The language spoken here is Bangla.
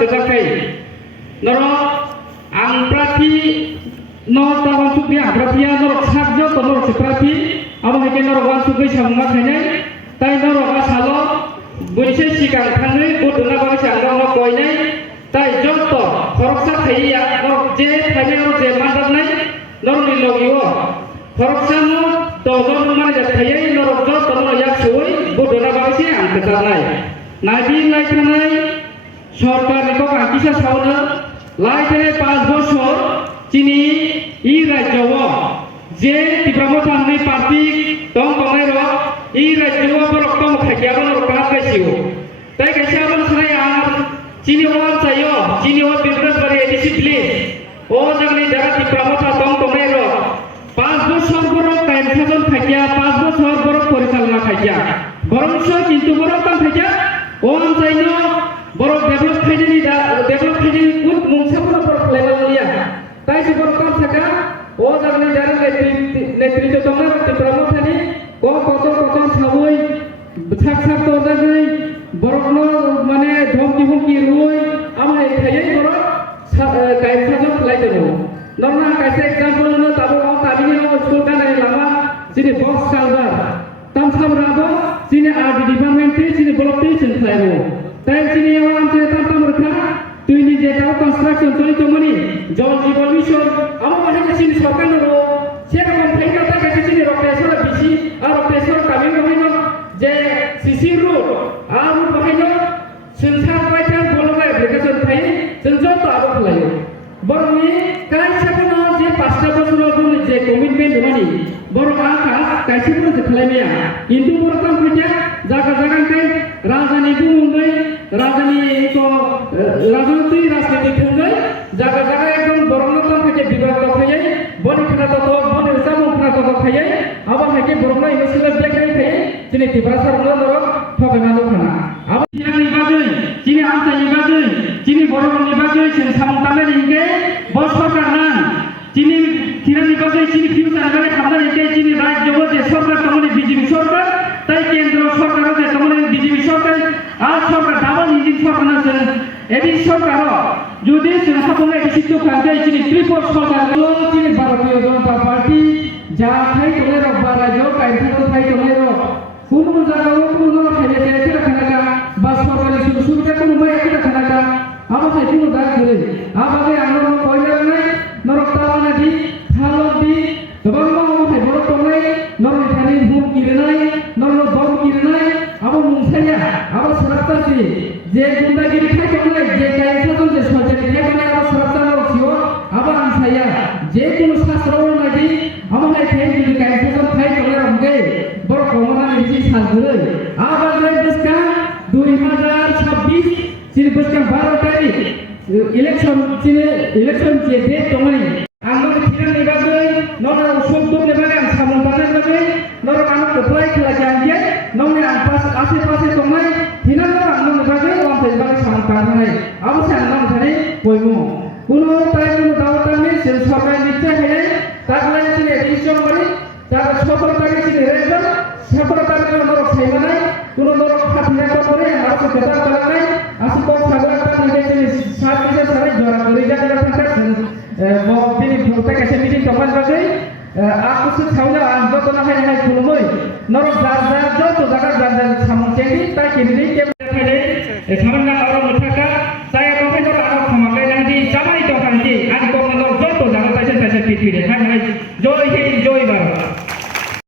gejakai noro ang prati no tawan sukri abratia noro sakjo to noro prati abo heke noro wan sukri samma khane tai noro ga salo buise sikang thangai buduna ba sangrong no koinai tai joto khoroksa khaiya noro je thane noro je mandar nai noro ni logiwo khoroksa no to jon mane ja thayai noro joto noro yak suoi buduna ba se ang kejarnai nabi laikhanai সরকার নিকক আকিসা সাউনা লাইতে 5 বছর চিনি ই রাজ্য যে ত্রিপুরা থামনি পার্টি টং টংলাই র ই রাজ্য বরক টং খাইয়াবন রকাত গাইছিও তাই গাইছিয়াবন সাই আর চিনি ওয়ান চাইও চিনি ও বিজনেস বারে ডিসিপ্লিন ও জানি যারা ত্রিপুরা থা টং টংলাই র 5 বছর বরক টাইম সাজন খাইয়া 5 বছর বরক পরিচালনা খাইয়া বরংশ কিন্তু বরক টান খাইয়া one চাইনো borok develop khajini ut mungsapura borok level dia tai si borok kam saka o jagni jara netritto tomar Tripura thani ko koton saboi thak to jagni borok no mane dhomki roi amai khayai borok kai sajo khlai debo norna kaise example no tabo tabini no school kan lama sini box kalbar tam sam rabo sini art department sini block station khlaibo তাই চিনি ওয়ান তে তাম রখা তুই নিজে তাও কনস্ট্রাকশন চলিত মনি জল জীবন মিশন আমার মাঝে চিনি সরকার নো সেরকম ফাইকা তাকে চিনি রক্তেশ্বর বিসি আর রক্তেশ্বর কামিং হইন যে সিসি রোড আর হইন সংসার পাইতান বলবা অ্যাপ্লিকেশন ফাই সংযত আবো ফলাইও বরনি কাই সাবন যে 5টা বছর আগুন যে কমিটমেন্ট মনি বড় আকাশ কাইছে পুরো ফলাইমিয়া কিন্তু বড় কাম কইতা জায়গা কাই রাজধানী মুম্বাই রাজধানী তো রাজনীতি খুঁজে জায়গা একদম বরণতন থেকে বিভাগ খাইয়ে বনি খানা তো বনি সামু খানা তো খাইয়ে আবার থেকে বরণ ইউনিভার্সিটি ব্ল্যাক খাইয়ে চিনি ত্রিপুরা সরকার ধরো ঠকে মানো খানা আবার চিনি আমতা নিবাজই চিনি বরণ নিবাজই চিনি সামু তালে নিগে বস সরকার না চিনি কিরা নিবাজই চিনি ফিউচার আগে খাবার এতে চিনি রাজ্য যে সরকার তমনি বিজেপি সরকার তাই কেন্দ্র সরকার যে তমনি বিজেপি সরকার আর সরকার ডাবল ইঞ্জিন সরকার আছে এটি সরকার যদি সাফল্য সিদ্ধ খাদ্য চিনি ত্রিপুরা সরকার চিনি ভারতীয় জনতা পার্টি যা খাই তোলে রব্বা রাজ্য কাইথাতো খাই তোলে র কোন জায়গাও কোন খাইলে তেরা খানাকা বা সরকারি সুবিধা কোন ভাই একটা খানাকা আমার খাই কোন দাগ ধরে আমাকে আমরা কইলে নাই নরকতা নাদি থালদি তখন আমার খাই বড় তোলাই নরক খানি ভূম কিরে নাই নরক বম কিরে নাই আমার মুসাইয়া আমার সরকারটি যে গুন্ডাগিরি খাই তোলাই যে কাইথাতো যে সরকারি খাই তোলাই আমার সরকার রছিও আবার মুসাইয়া যে কোন শাস্ত্র নাদি আমার খাই যদি কাইথাতো খাই তোলাই রমগে বড় কমনা নিচি সাজরে আবার দেশকা 2026 চিনি বসকা 12 তারিখ ইলেকশন যে ডেট তমনি আমরা ফিরান নিবাগৈ নর সত্তর নেবাগান সামন তানের লাগে নর আনো কোপ্লাই খেলা জানিয়ে নমে আনপাস আশেপাশে তমাই ফিনান আনো নেবাগৈ ওয়ান ফেসবাগে সামন তানাই অবশ্যই আনলাম ধরে কইমু কোনো তাই কোনো দাওতানি সরকার নিচ্ছে হেলে তাগলাই চিনি এডিশন করি তার 17 তারিখ চিনি রেজন 17 তারিখ নর সাইমানাই কোনো নর খাতিনা করে আর কথা বলা আসি কোন সাগরটা নিয়ে চিনি সাত দিনে সারাই জরা করে জায়গা থাকা তিনি ভোটা কাছে মিটিং তখন বাজে aku sauna anjot na hai hai kulmoi nor jar jot jaga jar samon chendi ta kini ke khale samana aro muthaka saya ko ke jot aro khamakai nadi samai to kanti ani ko nor jot jaga ta se pitire hai hai joy